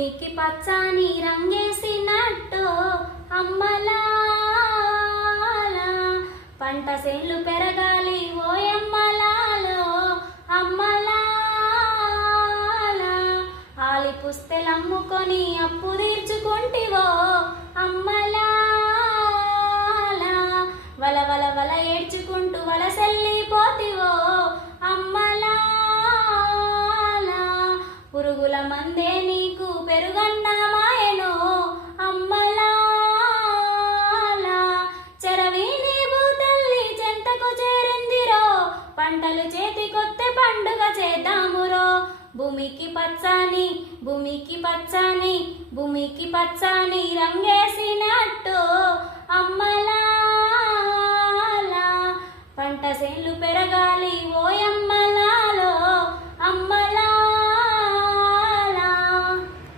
భూమికి పచ్చని రంగేసినట్టు అమ్మలాల పంట సెల్లు పెరగాలి ఓయమ్మలాలో అమ్మలాల ఆలి పుస్తెలమ్ముకొని అప్పు తీర్చుకుంటివో అమ్మలాల వల వల వల ఏడ్చుకుంటూ వలసెల్లిపోతివో అమ్మలాల పురుగుల మందే నీకు పెరుగన్నమాయనో అమ్మలాల చెరవీని భూతల్లి చెంతకు చేరిందిరో పంటలు చేతికొత్తే పండుగ చేద్దామురో భూమికి పచ్చని భూమికి పచ్చని భూమికి పచ్చని రంగేసినట్టు అమ్మలాల పంట సేన్లు పెరగాలి ఓయ